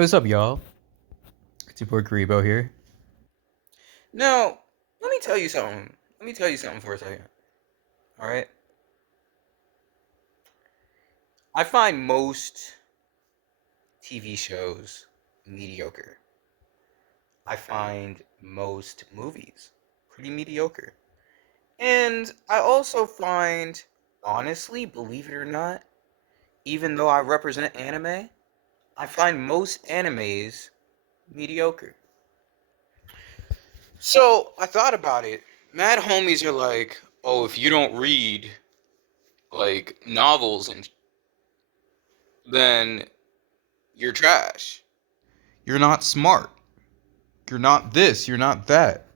Hey, what's up, y'all? It's your boy Karibo here. Now, let me tell you something. Let me tell you something for a second. All right? I find most TV shows mediocre. I find most movies pretty mediocre. And I also find, honestly, believe it or not, even though I represent anime, I find most animes mediocre. So I thought about it. Mad homies are like, oh, if you don't read like novels and then you're trash. You're not smart. You're not this, you're not that.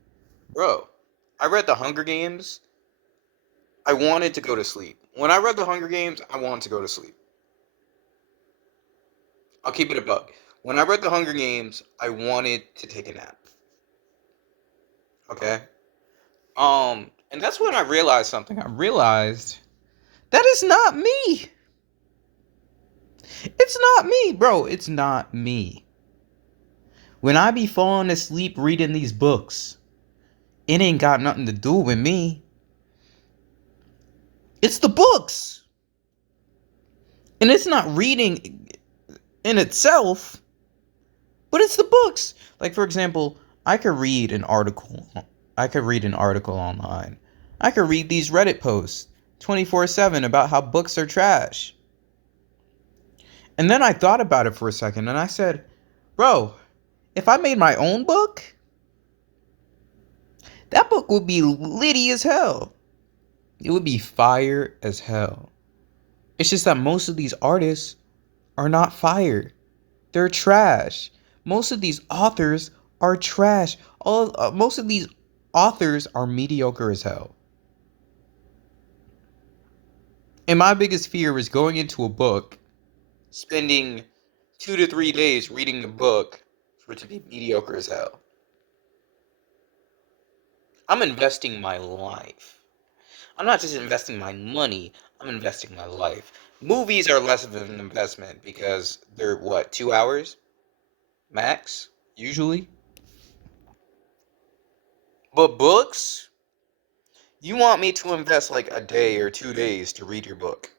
Bro, I read The Hunger Games. I wanted to go to sleep. When I read The Hunger Games, I wanted to go to sleep. I'll keep it a buck. When I read The Hunger Games, I wanted to take a nap. Okay? And that's when I realized something. I realized that is not me. It's not me, bro. It's not me. When I be falling asleep reading these books, it ain't got nothing to do with me. It's the books. And it's not reading in itself, but it's the books. Like, for example, I could read an article. I could read an article online. I could read these Reddit posts 24/7 about how books are trash. And then I thought about it for a second and I said, bro, if I made my own book, that book would be litty as hell. It would be fire as hell. It's just that most of these artists are not fire. They're trash. Most of these authors are trash. Most of these authors are mediocre as hell. And my biggest fear is going into a book, spending 2 to 3 days reading the book for it to be mediocre as hell. I'm investing my life. I'm not just investing my money, I'm investing my life. Movies are less of an investment because they're what, 2 hours max, usually? But books, you want me to invest like a day or 2 days to read your book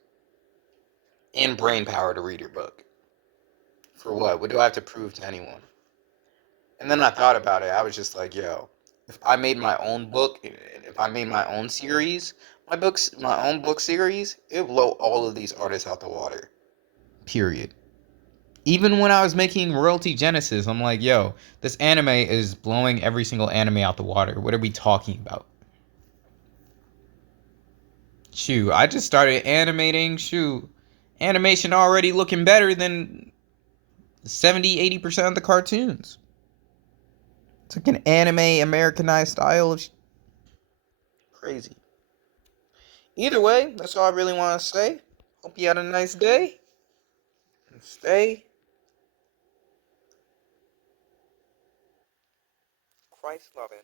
and brain power to read your book. For what? What do I have to prove to anyone? And then I thought about it. I was just like, yo, if I made my own book, if I made my own series, my own book series, it would blow all of these artists out the water. Period. Even when I was making Royalty Genesis, I'm like, yo, this anime is blowing every single anime out the water. What are we talking about? Shoot, I just started animating. Shoot, animation already looking better than 70-80% of the cartoons. It's like an anime Americanized style of crazy. Either way, that's all I really want to say. Hope you had a nice day. And stay Christ loving.